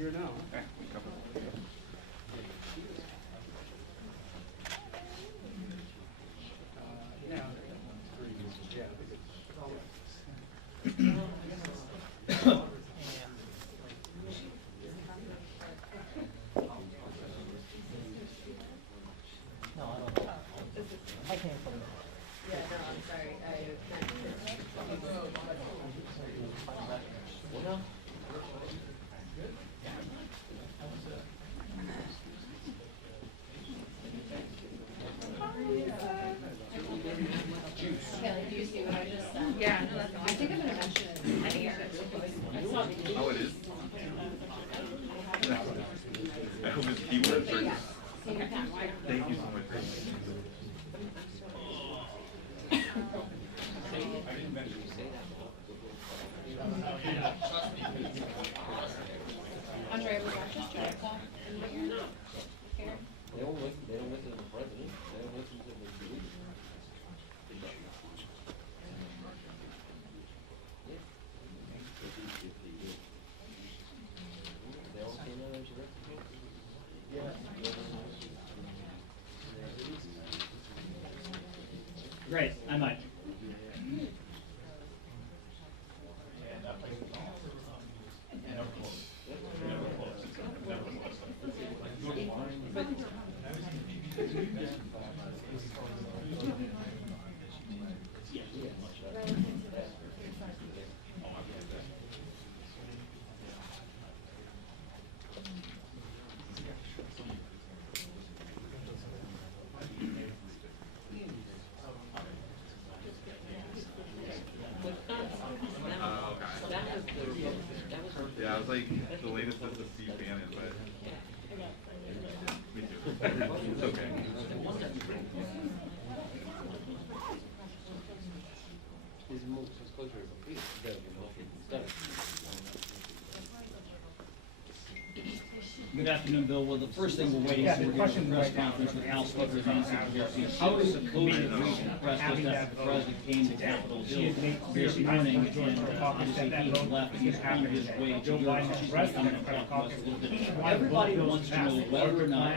here now. Okay. I came from Yeah, no, I'm sorry. Kelly, do you see what I just said? Yeah, no, that's I think I'm gonna mention it here. Oh, it is? I hope his keywords are. Thank you so much. Andrea, was that just Jericho? Here? They don't listen to the president, they don't listen to the police. They all came out as Great, I might. Yeah, I was like, the latest is the Steve Bannon, but me too. It's okay. His closure is complete. Good afternoon, Bill. Well, the first thing we're waiting for is a press conference with House Speaker Nancy Pelosi. She was supposed to brief the press just after the president came to Capitol Hill this morning, and obviously he has left and he's on his way to Europe. So she's going to come and talk to us a little bit. Everybody wants to know whether or not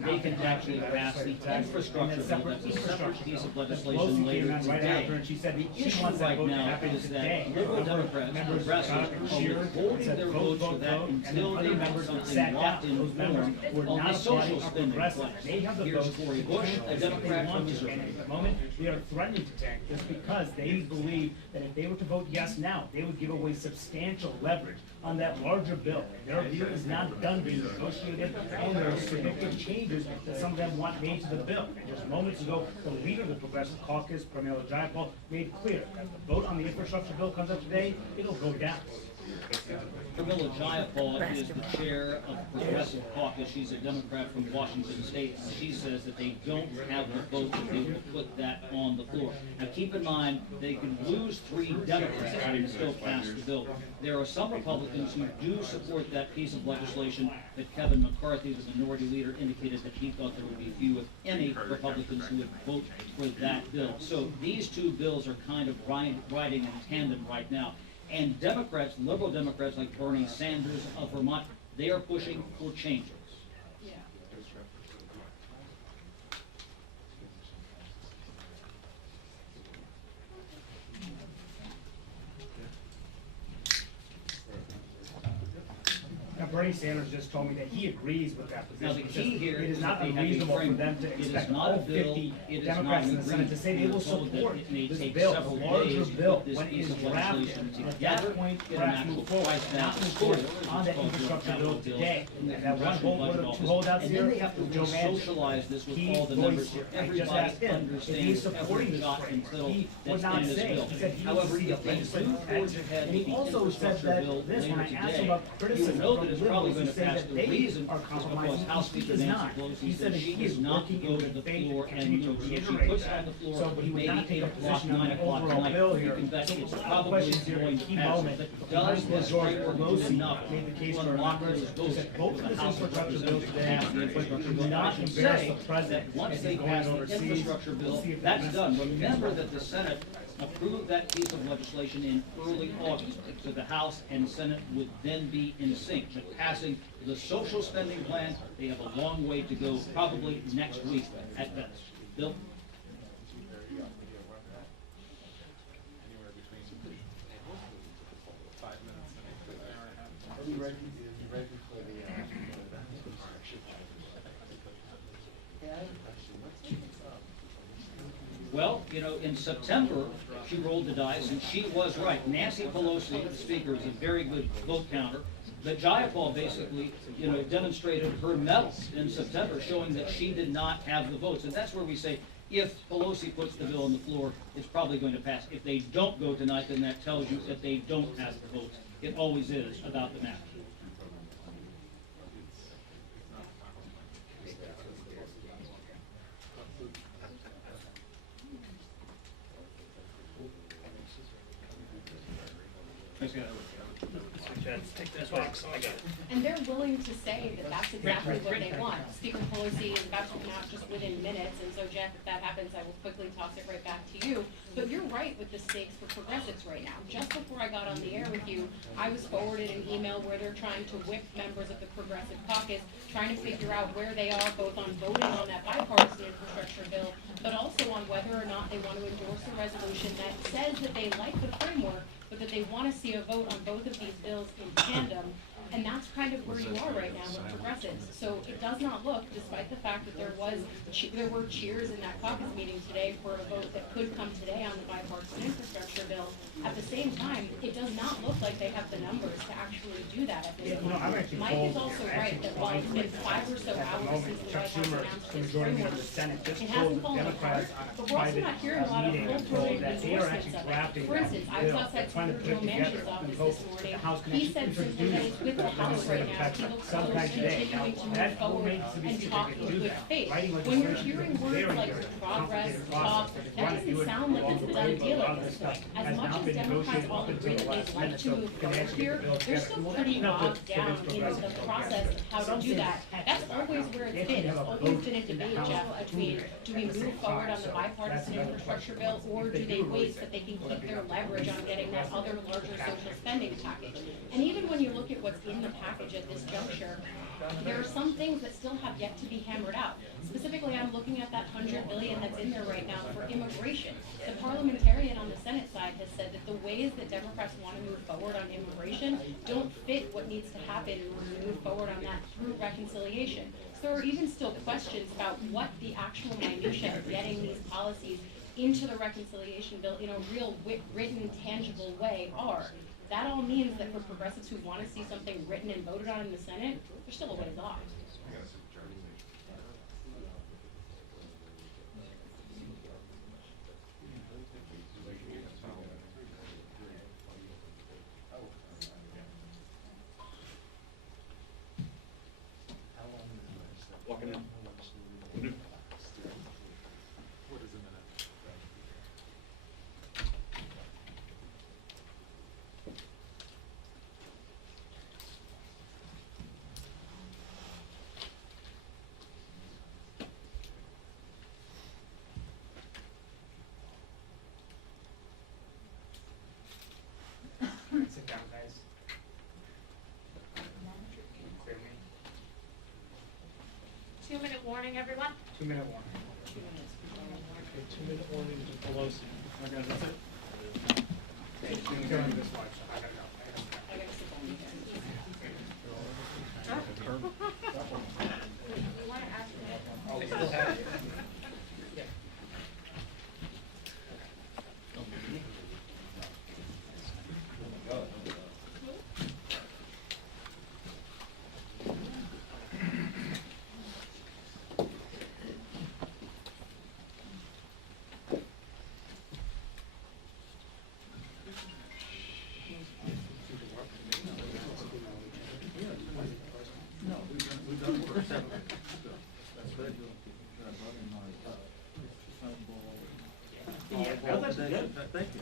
they can actually pass the infrastructure bill. That's a separate piece of legislation later today. The issue right now is that liberal Democrats, progressives, are holding their votes for that until they have something locked in form on the social spending plan. Here's Cory Bush, a Democrat from Missouri. At the moment, they are threatening to tank this because they believe that if they were to vote yes now, they would give away substantial leverage on that larger bill. Their view is not done being negotiated, and there are significant changes that some of them want made to the bill. And just moments ago, the leader of the Progressive Caucus, Pramila Jayapal, made clear that if the vote on the infrastructure bill comes up today, it'll go down. Pramila Jayapal is the chair of the Progressive Caucus. She's a Democrat from Washington State, and she says that they don't have the vote to be able to put that on the floor. Now, keep in mind, they can lose 3 Democrats and still pass the bill. There are some Republicans who do support that piece of legislation that Kevin McCarthy, the minority leader, indicated that he thought there would be few, if any, Republicans who would vote for that bill. So these two bills are kind of riding in tandem right now. And Democrats, liberal Democrats like Bernie Sanders of Vermont, they are pushing for changes. Now, Bernie Sanders just told me that he agrees with that position. Now, the key here It is is not that they have a unreasonable for framework. them to It is expect not a all bill, 50 it is Democrats not in an the Senate to say they will agreement. We are told that support it may this take bill, several the larger days to bill, put this when it piece is of drafted. legislation And at together, that point, get an perhaps actual move forward, price down not to move score. forward on that It's called infrastructure capital bill bills today. in the And that one Congressional hold, Budget two Office. holdouts And here, then they have to Joe Manchin. socialize this with He's all the voiced members. it. I just Everybody asked him if understands he's supporting every this jot and framework. tittle He that's would not in this say. bill. He said he However, would see if they the do legislative forge text. ahead And he with the also said infrastructure that bill this, when later I asked him today, about you criticism know from that it's probably liberals going who to say pass. that The they reason are is because compromising, House he Speaker is Nancy not. Pelosi He said said that she he is is not working go in to good the faith floor to and continue to move. So she reiterate puts that. on the floor, So he would maybe not take a 8 o'clock, position on 9 the o'clock overall tonight. bill You here. can bet So it's a lot of probably questions here. going A to key pass. moment. But does Congressman this George framework do Pelosi enough made the case to to unlock Congress those to votes set vote for for the this House of infrastructure bill Representatives to today, pass the infrastructure but bill? do not I should embarrass say the president that once as they he's going pass the overseas. infrastructure bill, We'll see if that's that done. message Remember that the Senate approve that piece of legislation in early August, so the House and Senate would then be in sync. But passing the social spending plan, they have a long way to go, probably next week at best. Bill? Well, you know, in September, she rolled the dice, and she was right. Nancy Pelosi, the Speaker, is a very good vote counter. But Jayapal basically, you know, demonstrated her mettle in September, showing that she did not have the votes. And that's where we say, if Pelosi puts the bill on the floor, it's probably going to pass. If they don't go tonight, then that tells you that they don't have the votes. It always is about the map. And they're willing to say that that's exactly what they want. Speaker Pelosi is about to come out just within minutes, and so Jeff, if that happens, I will quickly toss it right back to you. But you're right with the stakes for progressives right now. Just before I got on the air with you, I was forwarded an email where they're trying to whip members of the Progressive Caucus, trying to figure out where they are both on voting on that bipartisan infrastructure bill, but also on whether or not they want to endorse a resolution that says that they like the framework, but that they want to see a vote on both of these bills in tandem. And that's kind of where you are right now with progressives. So it does not look, despite the fact that there were cheers in that caucus meeting today for a vote that could come today on the bipartisan infrastructure bill. At the same time, it does not look like they have the numbers to actually do that at this point. Mike is also right that while it's been 5 or so hours since the White House announced this framework, it hasn't fallen apart. But we're also not hearing a lot of full-throated endorsements of it. For instance, I was outside Senator Joe Manchin's office this morning. He said simply that it's with the House right now. He looks forward to continuing to move forward and talk in good faith. When you're hearing words like progress, talk, that doesn't sound like it's a done deal at this point. As much as Democrats all agree that they'd like to move forward here, they're still pretty bogged down in the process of how to do that. That's always where it's been. It's always been a debate, Jeff, between do we move forward on the bipartisan infrastructure bill, or do they wait so that they can keep their leverage on getting that other larger social spending package. And even when you look at what's in the package at this juncture, there are some things that still have yet to be hammered out. Specifically, I'm looking at that $100 billion that's in there right now for immigration. The parliamentarian on the Senate side has said that the ways that Democrats want to move forward on immigration don't fit what needs to happen in order to move forward on that through reconciliation. So there are even still questions about what the actual minutiae of getting these policies into the reconciliation bill in a real written, tangible way are. That all means that for progressives who want to see something written and voted on in the Senate, they're still a ways off. Walking in. Sit down, guys. Clear me. 2-minute warning, everyone. 2-minute warning. 2-minute warning to Pelosi. Okay, that's it. Okay, it's been going this much. I gotta go. I gotta sit down again. We want to ask you. Oh, we still have it. Yeah, well, that's good. Thank you.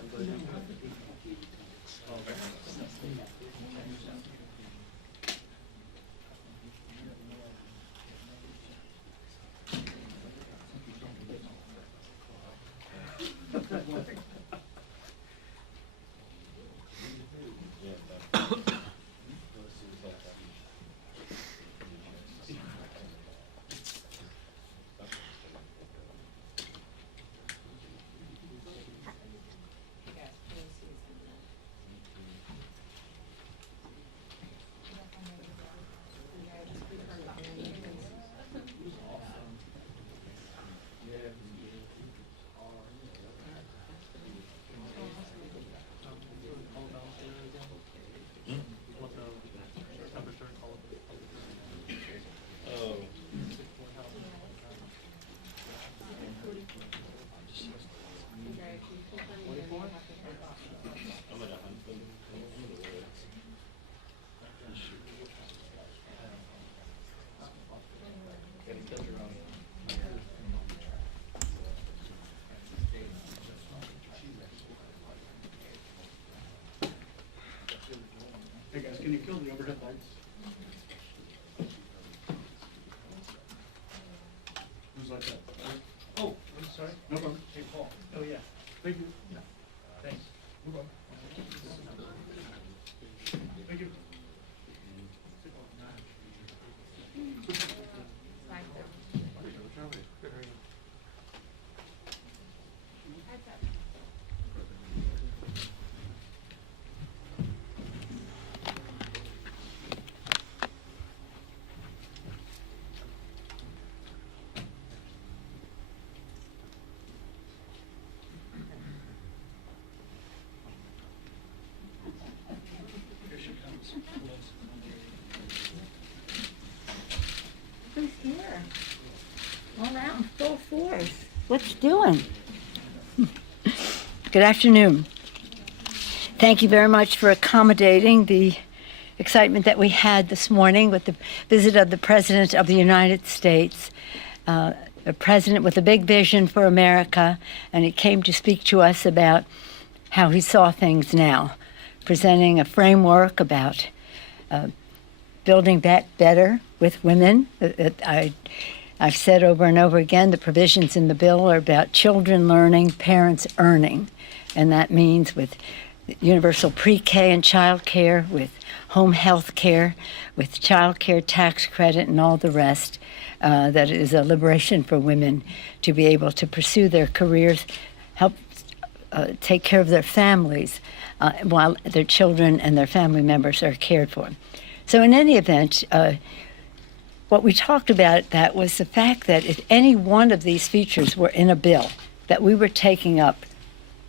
Can you kill the overhead lights? Who's like that? Oh, I'm sorry. No problem. Hey, Paul. Oh, yeah. Thank you. Thanks. Move on. Thank you. Here she comes. Who's here? All out in full force. What's doing? Good afternoon. Thank you very much for accommodating the excitement that we had this morning with the visit of the President of the United States, a president with a big vision for America, and he came to speak to us about how he saw things now, presenting a framework about building back better with women. I've said over and over again, the provisions in the bill are about children learning, parents earning, and that means with universal pre-K and child care, with home health care, with child care tax credit and all the rest. That is a liberation for women to be able to pursue their careers, help take care of their families while their children and their family members are cared for. So in any event, what we talked about that was the fact that if any one of these features were in a bill that we were taking up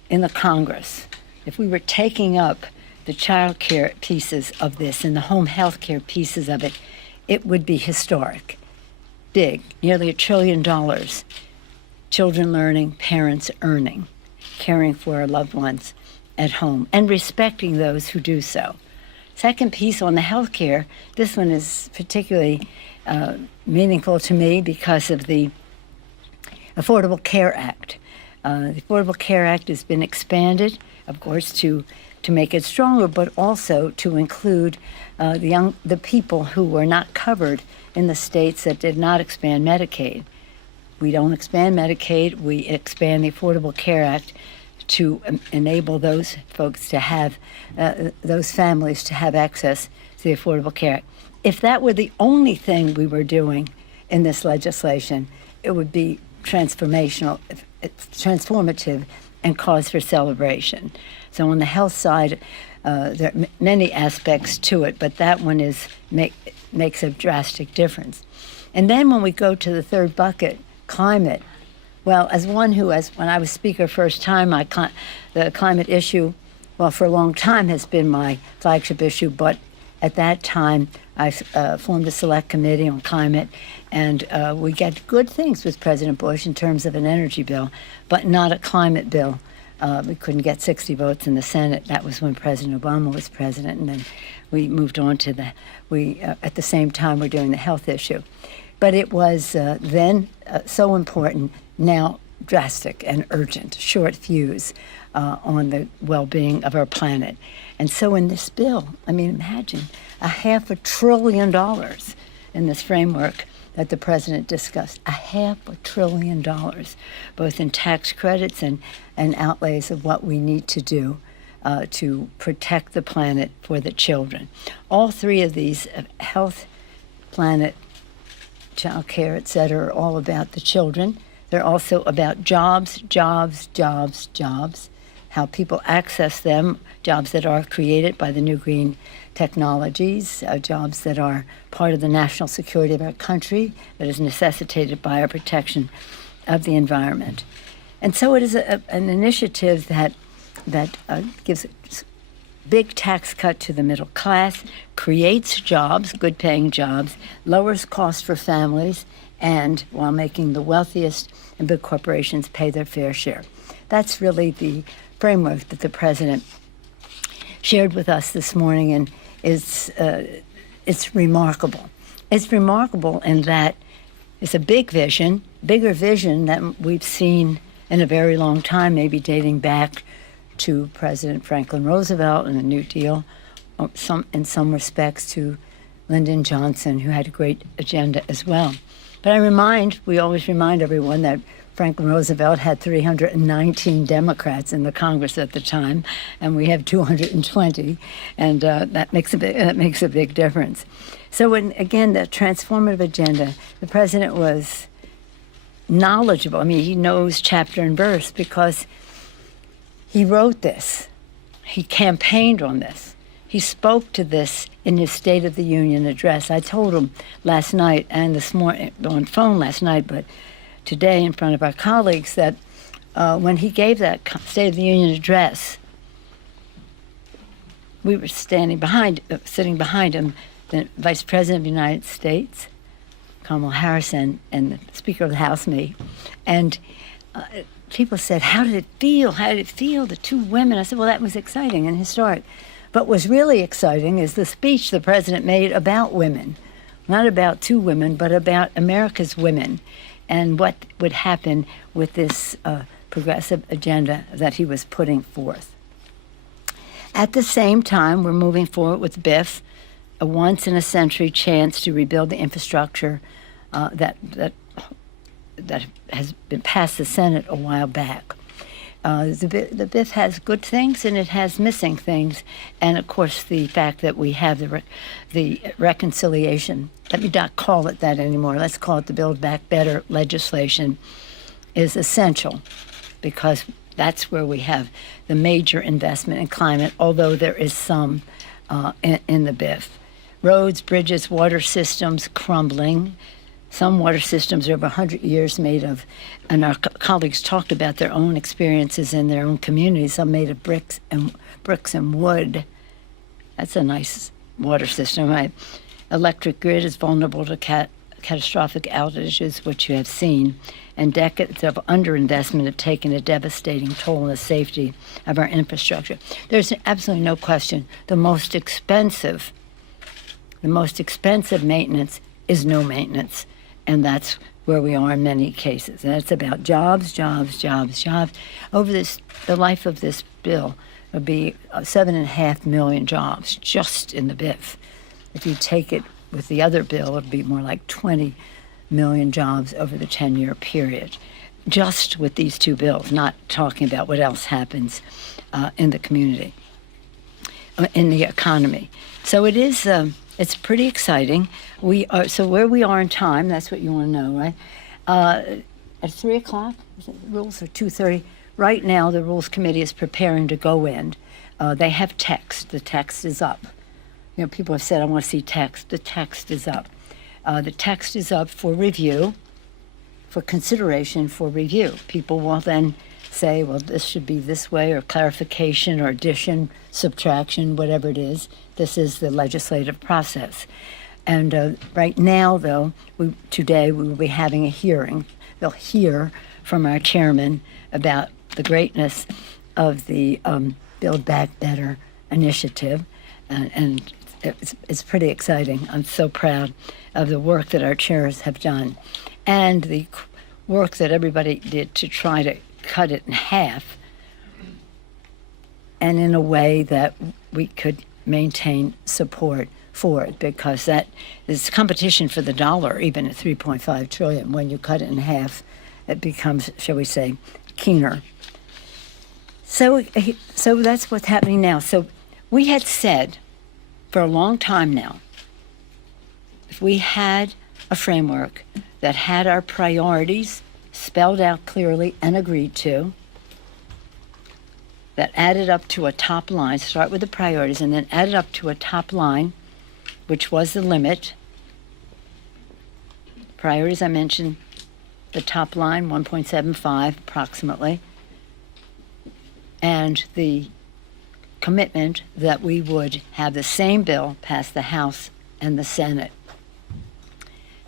in the Congress, if we were taking up the child care pieces of this and the home health care pieces of it, it would be historic, big, nearly $1 trillion. Children learning, parents earning, caring for our loved ones at home, and respecting those who do so. Second piece on the health care, this one is particularly meaningful to me because of the Affordable Care Act. The Affordable Care Act has been expanded, of course, to make it stronger, but also to include the people who were not covered in the states that did not expand Medicaid. We don't expand Medicaid, we expand the Affordable Care Act to enable those folks to have, those families to have access to the Affordable Care Act. If that were the only thing we were doing in this legislation, it would be transformational, transformative, and cause for celebration. So on the health side, there are many aspects to it, but that one makes a drastic difference. And then when we go to the third bucket, climate, well, as one who, when I was Speaker first time, the climate issue, well, for a long time has been my flagship issue, but at that time, I formed a select committee on climate, and we got good things with President Bush in terms of an energy bill, but not a climate bill. We couldn't get 60 votes in the Senate. That was when President Obama was president, and then we moved on to at the same time, we're doing the health issue. But it was then so important, now drastic and urgent, short fuse on the well-being of our planet. And so in this bill, I mean, imagine $500 billion in this framework that the president discussed, $500 billion, both in tax credits and outlays of what we need to do to protect the planet for the children. All three of these, health, planet, child care, et cetera, are all about the children. They're also about jobs, jobs, jobs, jobs, how people access them, jobs that are created by the new green technologies, jobs that are part of the national security of our country, that is necessitated by our protection of the environment. And so it is an initiative that gives a big tax cut to the middle class, creates jobs, good-paying jobs, lowers costs for families, and while making the wealthiest and big corporations pay their fair share. That's really the framework that the president shared with us this morning, and it's remarkable. It's remarkable in that it's a big vision, bigger vision than we've seen in a very long time, maybe dating back to President Franklin Roosevelt and the New Deal, in some respects to Lyndon Johnson, who had a great agenda as well. But we always remind everyone that Franklin Roosevelt had 319 Democrats in the Congress at the time, and we have 220, and that makes a big difference. So when, again, the transformative agenda, the president was knowledgeable. I mean, he knows chapter and verse because he wrote this. He campaigned on this. He spoke to this in his State of the Union address. I told him last night and this morning on phone last night, but today in front of our colleagues, that when he gave that State of the Union address, we were sitting behind him, the Vice President of the United States, Kamala Harris, and the Speaker of the House, me, and people said, "How did it feel? How did it feel?" The two women. I said, "Well, that was exciting and historic." But what's really exciting is the speech the president made about women, not about two women, but about America's women and what would happen with this progressive agenda that he was putting forth. At the same time, we're moving forward with BIF, a once-in-a-century chance to rebuild the infrastructure that has been passed the Senate a while back. The BIF has good things and it has missing things, and of course the fact that we have the reconciliation. Let me not call it that anymore. Let's call it the Build Back Better legislation is essential because that's where we have the major investment in climate, although there is some in the BIF. Roads, bridges, water systems crumbling. Some water systems are over 100 years made of, and our colleagues talked about their own experiences in their own communities. Some made of bricks and wood. That's a nice water system, right? Electric grid is vulnerable to catastrophic outages, which you have seen, and decades of underinvestment have taken a devastating toll on the safety of our infrastructure. There's absolutely no question the most expensive maintenance is no maintenance. And that's where we are in many cases. And it's about jobs, jobs, jobs, jobs. Over the life of this bill, it'll be 7.5 million jobs just in the BIF. If you take it with the other bill, it'd be more like 20 million jobs over the 10-year period, just with these two bills, not talking about what else happens in the community, in the economy. So it is... it's pretty exciting. So where we are in time, that's what you want to know, right? At 3 o'clock, the rules are 2:30. Right now, the Rules Committee is preparing to go in. They have text. The text is up. You know, people have said, I want to see text. The text is up. The text is up for review, for consideration for review. People will then say, well, this should be this way, or clarification, or addition, subtraction, whatever it is. This is the legislative process. And right now, though, today we will be having a hearing. They'll hear from our chairman about the greatness of the Build Back Better initiative. And it's pretty exciting. I'm so proud of the work that our chairs have done and the work that everybody did to try to cut it in half and in a way that we could maintain support for it, because that is competition for the dollar, even at $3.5 trillion. When you cut it in half, it becomes, shall we say, keener. So that's what's happening now. So we had said for a long time now, if we had a framework that had our priorities spelled out clearly and agreed to, that added up to a top line, start with the priorities, and then added up to a top line, which was the limit. Priorities, I mentioned, the top line, 1.75 approximately, and the commitment that we would have the same bill pass the House and the Senate.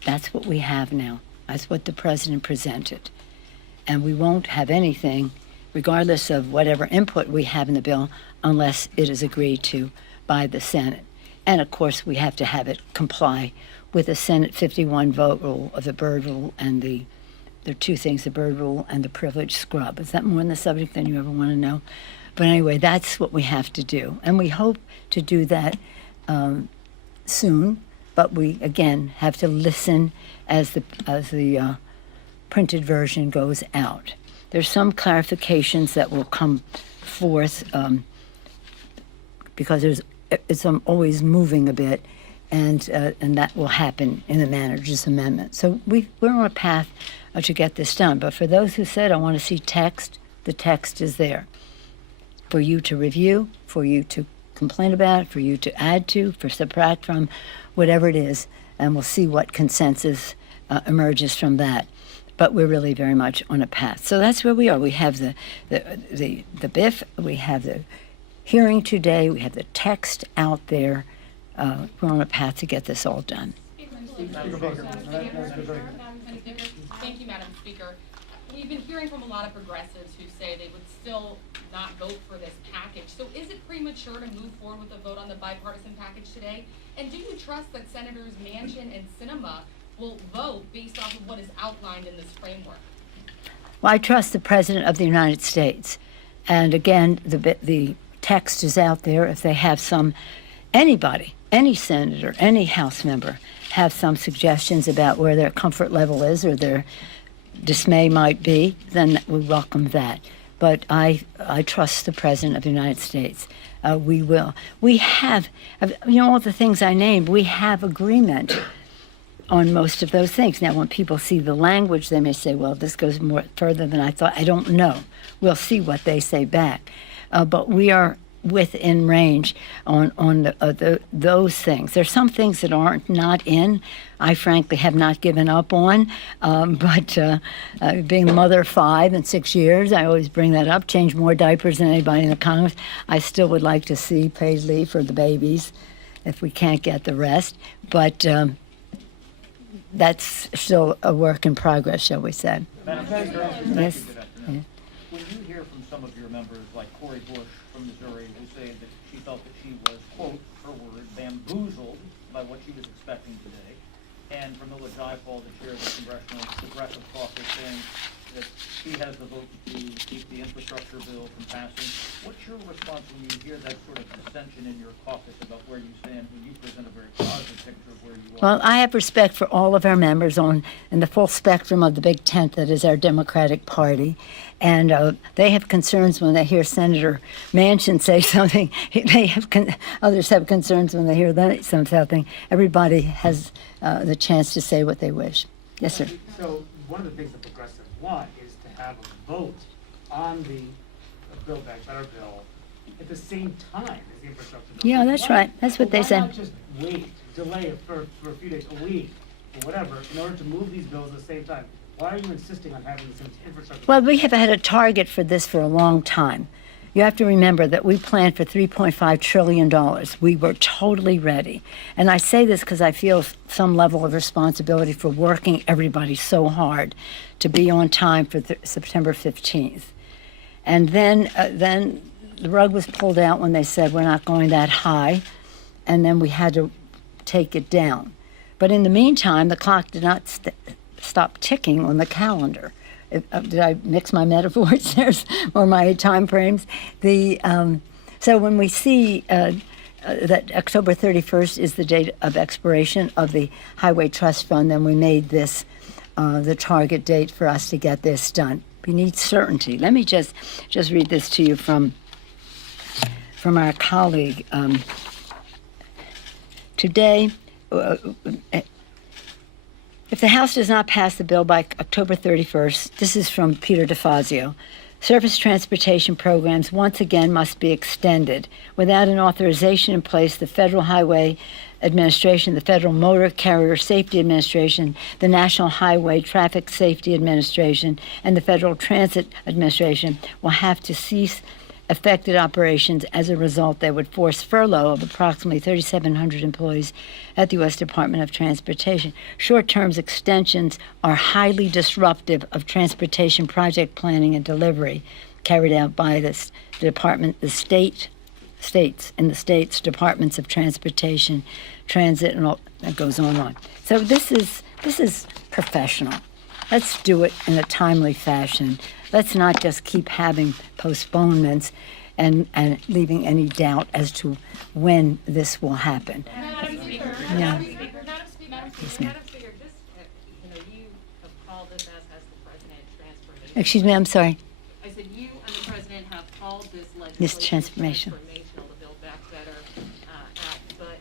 That's what we have now. That's what the president presented. And we won't have anything, regardless of whatever input we have in the bill, unless it is agreed to by the Senate. And of course, we have to have it comply with the Senate 51 vote rule of the Byrd rule and there are two things, the Byrd rule and the privilege scrub. Is that more on the subject than you ever want to know? But anyway, that's what we have to do. And we hope to do that soon. But we, again, have to listen as the printed version goes out. There's some clarifications that will come forth because it's always moving a bit, and that will happen in the manager's amendment. So we're on a path to get this done. But for those who said, I want to see text, the text is there for you to review, for you to complain about, for you to add to, for subtract from, whatever it is, and we'll see what consensus emerges from that. But we're really very much on a path. So that's where we are. We have the BIF, we have the hearing today, we have the text out there. We're on a path to get this all done. Thank you, Madam Speaker. We've been hearing from a lot of progressives who say they would still not vote for this package. So is it premature to move forward with a vote on the bipartisan package today? And do you trust that Senators Manchin and Sinema will vote based off of what is outlined in this framework? Well, I trust the President of the United States. And again, the text is out there. If they have anybody, any senator, any House member, have some suggestions about where their comfort level is or their dismay might be, then we welcome that. But I trust the President of the United States. We will. We have, all the things I named, we have agreement on most of those things. Now, when people see the language, they may say, well, this goes more further than I thought. I don't know. We'll see what they say back. But we are within range on those things. There's some things that aren't not in. I frankly have not given up on, but being the mother of 5 in 6 years, I always bring that up. Change more diapers than anybody in the Congress. I still would like to see paid leave for the babies, if we can't get the rest. But that's still a work in progress, shall we say? Yes. Yeah. When you hear from some of your members, like Cori Bush from Missouri, who say that she felt that she was, quote, her word, bamboozled by what she was expecting today, and from Mila Jayapal, the chair of the Congressional Progressive Caucus, saying that she has the vote to keep the infrastructure bill from passing, what's your response when you hear that sort of dissension in your caucus about where you stand when you present a very positive picture of where you are? Well, I have respect for all of our members in the full spectrum of the big tent that is our Democratic Party. And they have concerns when they hear Senator Manchin say something. Others have concerns when they hear that something. Everybody has the chance to say what they wish. Yes, sir. So one of the things the progressives want is to have a vote on the Build Back Better bill at the same time as the infrastructure bill. Yeah, that's right. That's what they said. Why not just delay it for a few days, a week, or whatever, in order to move these bills at the same time? Why are you insisting on having this infrastructure? Well, we have had a target for this for a long time. You have to remember that we planned for $3.5 trillion. We were totally ready. And I say this because I feel some level of responsibility for working everybody so hard to be on time for September 15th. And then the rug was pulled out when they said we're not going that high, and then we had to take it down. But in the meantime, the clock did not stop ticking on the calendar. Did I mix my metaphors there or my time frames? So when we see that October 31st is the date of expiration of the Highway Trust Fund, then we made this the target date for us to get this done. We need certainty. Let me just read this to you from our colleague. Today, if the House does not pass the bill by October 31st, this is from Peter DeFazio, surface transportation programs once again must be extended. Without an authorization in place, the Federal Highway Administration, the Federal Motor Carrier Safety Administration, the National Highway Traffic Safety Administration, and the Federal Transit Administration will have to cease affected operations. As a result, they would force furlough of approximately 3,700 employees at the U.S. Department of Transportation. Short-term extensions are highly disruptive of transportation project planning and delivery carried out by this department, the states departments of transportation, transit, and all that goes on. So this is professional. Let's do it in a timely fashion. Let's not just keep having postponements and leaving any doubt as to when this will happen. Madam Speaker, Yeah. Madam Speaker, Yes, ma'am. Madam Speaker, this, you have called this, as has the President, transformation. Excuse me, I'm sorry. I said you and the President have called this This legislation transformation. transformational to Build Back Better Act, but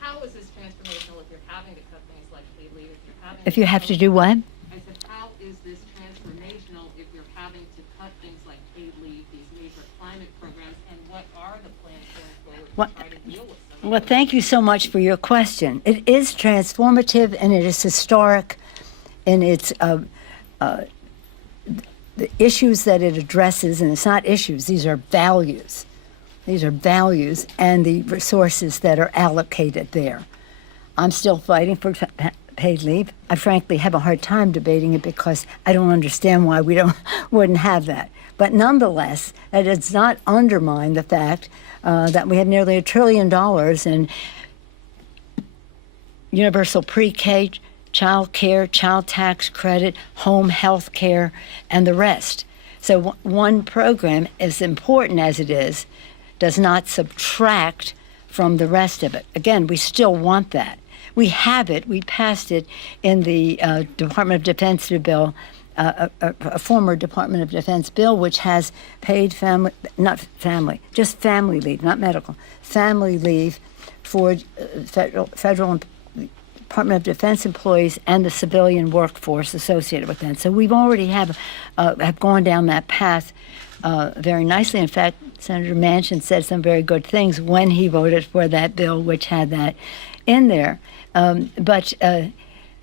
how is this transformational if you're having to cut things like paid leave, if you're having If you have to do what? I said, how is this transformational if you're having to cut things like paid leave, these major climate programs, and what are the plans going forward What- to try to deal with some of Well, those? thank you so much for your question. It is transformative and it is historic in its the issues that it addresses, and it's not issues, these are values. These are values and the resources that are allocated there. I'm still fighting for paid leave. I frankly have a hard time debating it because I don't understand why we wouldn't have that. But nonetheless, that does not undermine the fact that we have nearly $1 trillion in universal pre-K, child care, child tax credit, home health care, and the rest. So one program, as important as it is, does not subtract from the rest of it. Again, we still want that. We have it. We passed it in the Department of Defense bill, a former Department of Defense bill, which has paid just family leave, not medical, family leave for federal Department of Defense employees and the civilian workforce associated with that. So we've already have gone down that path very nicely. In fact, Senator Manchin said some very good things when he voted for that bill, which had that in there. But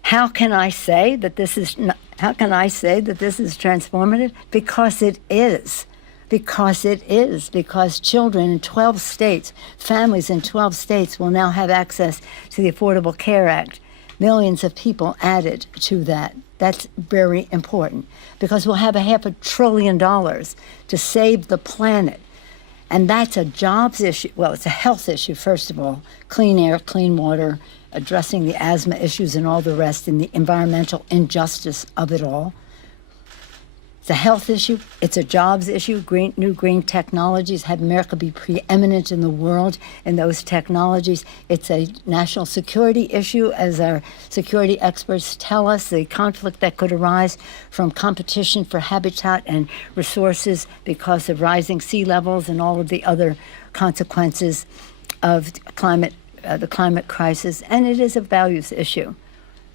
how can I say that this is transformative? Because it is. Because children in 12 states, families in 12 states will now have access to the Affordable Care Act. Millions of people added to that. That's very important because we'll have $500 billion to save the planet. And that's a jobs issue. Well, it's a health issue, first of all. Clean air, clean water, addressing the asthma issues and all the rest, and the environmental injustice of it all. It's a health issue. It's a jobs issue. New green technologies have America be preeminent in the world in those technologies. It's a national security issue, as our security experts tell us, the conflict that could arise from competition for habitat and resources because of rising sea levels and all of the other consequences of the climate crisis. And it is a values issue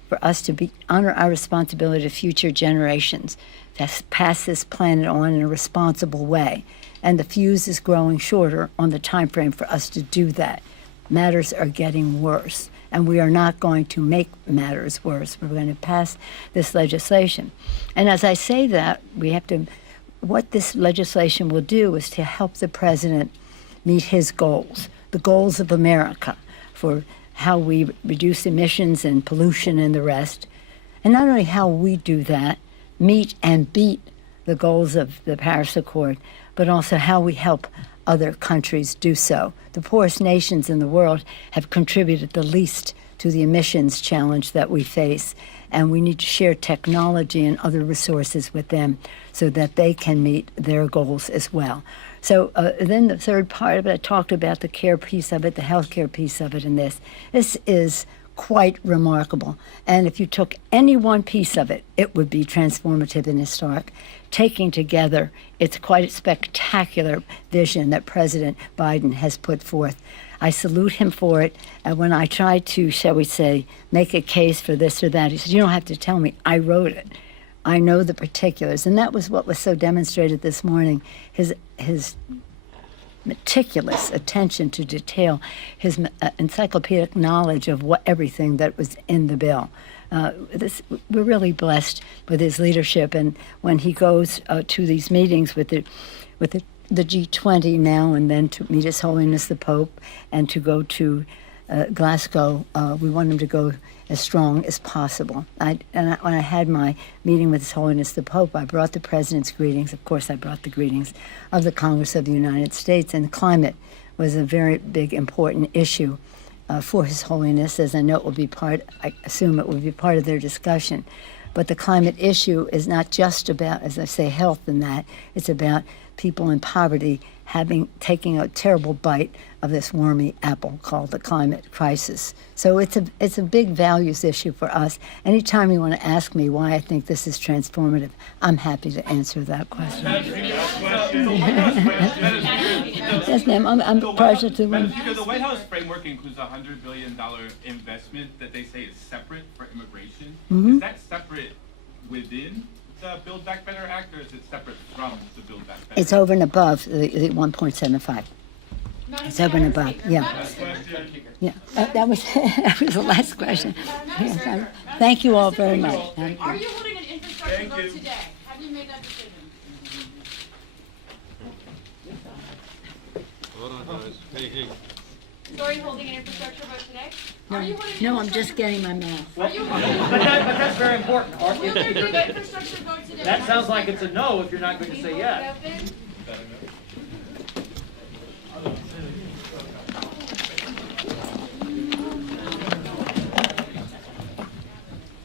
for us to honor our responsibility to future generations, to pass this planet on in a responsible way. And the fuse is growing shorter on the time frame for us to do that. Matters are getting worse, and we are not going to make matters worse. We're going to pass this legislation. And as I say that, what this legislation will do is to help the president meet his goals, the goals of America for how we reduce emissions and pollution and the rest. And not only how we do that, meet and beat the goals of the Paris Accord, but also how we help other countries do so. The poorest nations in the world have contributed the least to the emissions challenge that we face, and we need to share technology and other resources with them so that they can meet their goals as well. So then the third part of it, I talked about the care piece of it, the healthcare piece of it in this. This is quite remarkable. And if you took any one piece of it, it would be transformative and historic. Taking together, it's quite a spectacular vision that President Biden has put forth. I salute him for it. And when I tried to, shall we say, make a case for this or that, he said, "You don't have to tell me. I wrote it. I know the particulars." And that was what was so demonstrated this morning, his meticulous attention to detail, his encyclopedic knowledge of everything that was in the bill. We're really blessed with his leadership, and when he goes to these meetings with the G20 now and then to meet His Holiness the Pope and to go to Glasgow, we want him to go as strong as possible. When I had my meeting with His Holiness the Pope, I brought the President's greetings. Of course, I brought the greetings of the Congress of the United States, and climate was a very big, important issue for His Holiness, as I know it will be I assume it will be part of their discussion. But the climate issue is not just about, as I say, health and that. It's about people in poverty taking a terrible bite of this wormy apple called the climate crisis. So it's a big values issue for us. Anytime you want to ask me why I think this is transformative, I'm happy to answer that question. Yes, ma'am. I'm prior to Madam Speaker, the White House framework includes a $100 billion investment that they say is separate for immigration. Is that separate within the Build Back Better Act, or is it separate from the Build Back Better? It's over and above the 1.75. It's over and above, yeah. Yeah, that was the last question. Yes, thank you all very much. Are you holding an infrastructure vote today? Have you made that decision? Hold on, guys. Hey. So are you holding an infrastructure vote today? Are you holding No, an I'm just getting my math. Are you holding? But that's very important. Will there be an infrastructure vote today? That sounds like it's a no if you're not going to say yes.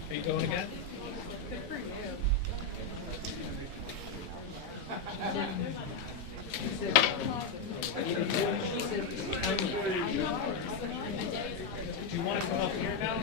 Are you going again? Do you want to come up here now?